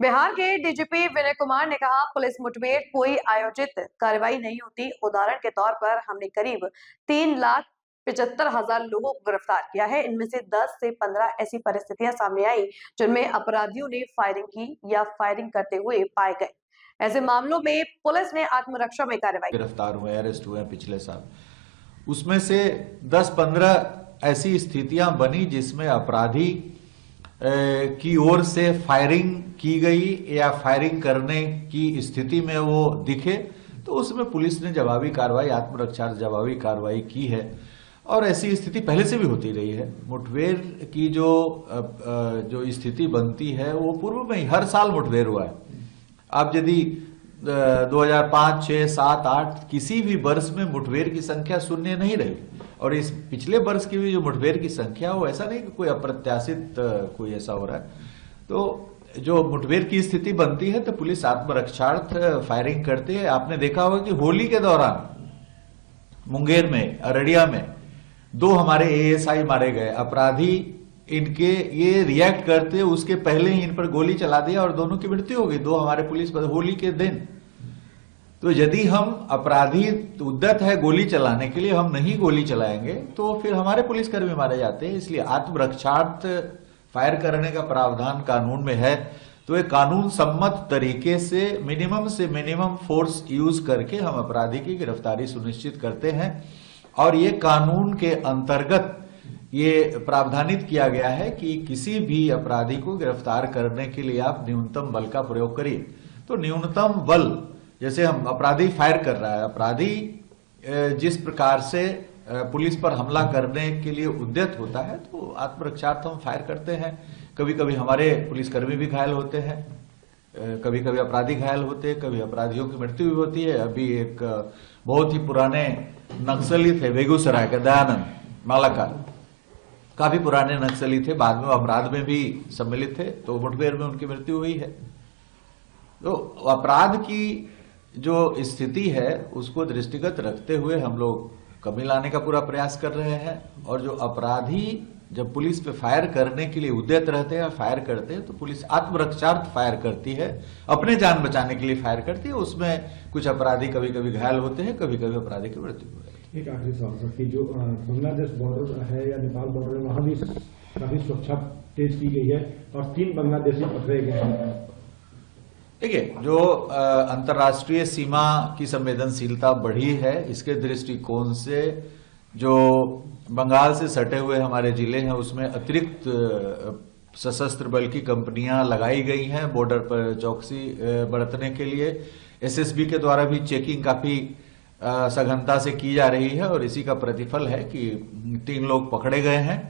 बिहार के डीजीपी विनय कुमार ने कहा, पुलिस मुठभेड़ कोई आयोजित कार्रवाई नहीं होती। उदाहरण के तौर पर हमने करीब 3,75,000 लोगों को गिरफ्तार किया है। इनमें से 10 से 15 ऐसी परिस्थितियां सामने आई जिनमें अपराधियों ने फायरिंग की या फायरिंग करते हुए पाए गए। ऐसे मामलों में पुलिस ने आत्मरक्षा में कार्रवाई गिरफ्तार हुए, अरेस्ट हुए पिछले साल। उसमें से 10-15 ऐसी स्थितियां बनी जिसमें अपराधी की ओर से फायरिंग की गई या फायरिंग करने की स्थिति में वो दिखे, तो उसमें पुलिस ने जवाबी कार्रवाई, आत्मरक्षा जवाबी कार्रवाई की है। और ऐसी स्थिति पहले से भी होती रही है। मुठभेड़ की जो स्थिति बनती है वो पूर्व में ही हर साल मुठभेड़ हुआ है। आप यदि 2005, 6, 7, 8 किसी भी वर्ष में मुठभेड़ की संख्या शून्य नहीं रही, और इस पिछले वर्ष की भी जो मुठभेड़ की संख्या वो ऐसा नहीं कि कोई अप्रत्याशित कोई ऐसा हो रहा है। तो जो मुठभेड़ की स्थिति बनती है तो पुलिस आत्मरक्षार्थ फायरिंग करती है। आपने देखा होगा कि होली के दौरान मुंगेर में, अररिया में 2 हमारे एएसआई मारे गए। अपराधी इनके ये रिएक्ट करते उसके पहले ही इन पर गोली चला दिया और दोनों की मृत्यु हो गई, 2 हमारे पुलिस होली के दिन। तो यदि हम अपराधी उद्यत है गोली चलाने के लिए, हम नहीं गोली चलाएंगे तो फिर हमारे पुलिसकर्मी मारे जाते हैं। इसलिए आत्मरक्षार्थ फायर करने का प्रावधान कानून में है। तो एक कानून सम्मत तरीके से मिनिमम फोर्स यूज करके हम अपराधी की गिरफ्तारी सुनिश्चित करते हैं। और ये कानून के अंतर्गत ये प्रावधानित किया गया है कि किसी भी अपराधी को गिरफ्तार करने के लिए आप न्यूनतम बल का प्रयोग करिए। तो न्यूनतम बल, जैसे हम अपराधी फायर कर रहा है, अपराधी जिस प्रकार से पुलिस पर हमला करने के लिए उद्यत होता है, तो आत्मरक्षार्थ हम फायर करते हैं। कभी कभी हमारे पुलिसकर्मी भी घायल होते हैं, कभी कभी अपराधी घायल होते हैं, कभी अपराधियों की मृत्यु भी होती है। अभी एक बहुत ही पुराने नक्सली थे बेगूसराय के, दयानंद मालाकार, काफी पुराने नक्सली थे, बाद में अपराध में भी सम्मिलित थे, तो मुठभेड़ में उनकी मृत्यु हुई है। तो अपराध की जो स्थिति है उसको दृष्टिगत रखते हुए हम लोग कमी लाने का पूरा प्रयास कर रहे हैं। और जो अपराधी जब पुलिस पे फायर करने के लिए उद्यत रहते हैं, फायर करते हैं, तो पुलिस आत्मरक्षार्थ फायर करती है, अपने जान बचाने के लिए फायर करती है। उसमें कुछ अपराधी कभी कभी घायल होते हैं, कभी कभी अपराधी की मृत्यु हो जाती है। एक आखिरी सवाल सर, कि जो बांग्लादेश बॉर्डर है या नेपाल बॉर्डर है, वहां भी काफी सुरक्षा तेज की गई है और 3 बांग्लादेशी पकड़े गए हैं। देखिए, जो अंतर्राष्ट्रीय सीमा की संवेदनशीलता बढ़ी है, इसके दृष्टिकोण से जो बंगाल से सटे हुए हमारे जिले हैं उसमें अतिरिक्त सशस्त्र बल की कंपनियां लगाई गई हैं बॉर्डर पर चौकसी बरतने के लिए। एसएसबी के द्वारा भी चेकिंग काफी सघनता से की जा रही है, और इसी का प्रतिफल है कि 3 लोग पकड़े गए हैं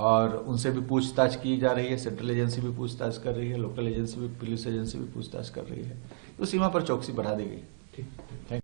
और उनसे भी पूछताछ की जा रही है। सेंट्रल एजेंसी भी पूछताछ कर रही है, लोकल एजेंसी भी, पुलिस एजेंसी भी पूछताछ कर रही है। तो सीमा पर चौकसी बढ़ा दी गई। ठीक।